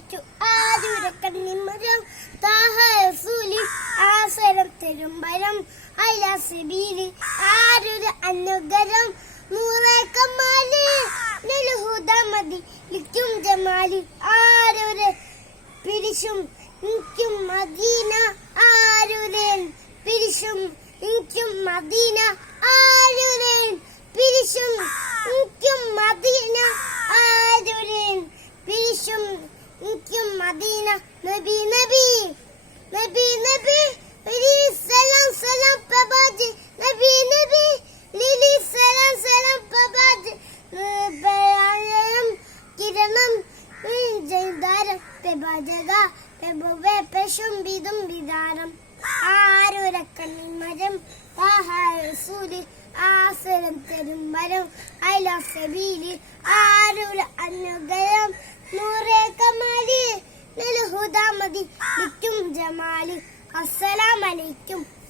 അസ്സലാം അലൈക്കും ആരുരക്കണ്ണിമരം താഹസൂലി ആസരം തെരുമ്പരം അയലാസിബീലി ആരുടെ അനുഗരം നൂറേക്കമാലി കമാൽ നെലുഹുദമതി ലിക്കും ജമാലി ആരുടെ പിരിശും നിക്കും മദീന ആരുടെ പിരിശും നിക്കും മദീന ആരുടെ പിരിശും എനിക്കും മദീന ആരുടെ പിരിശും എനിക്കും മദീന നബി നബി നബി നബി ലിലി സലാം സലാം പ്രഭാജ് നബി നബി ലിലി സലാം സലാം പ്രഭാജ് ബയാനം കിരണം ജയദാരം പ്രഭാജക പ്രഭുവെ പ്രശുംബിതും വിതാരം ആരുരക്കണ്ണിമരം താഹാസൂലി ആസരം തെരുമ്പരം അയല സബീലി ആരുര നെലുഹുദാമതി ലിക്കും ജമാലി. അസ്സലാമലൈക്കും.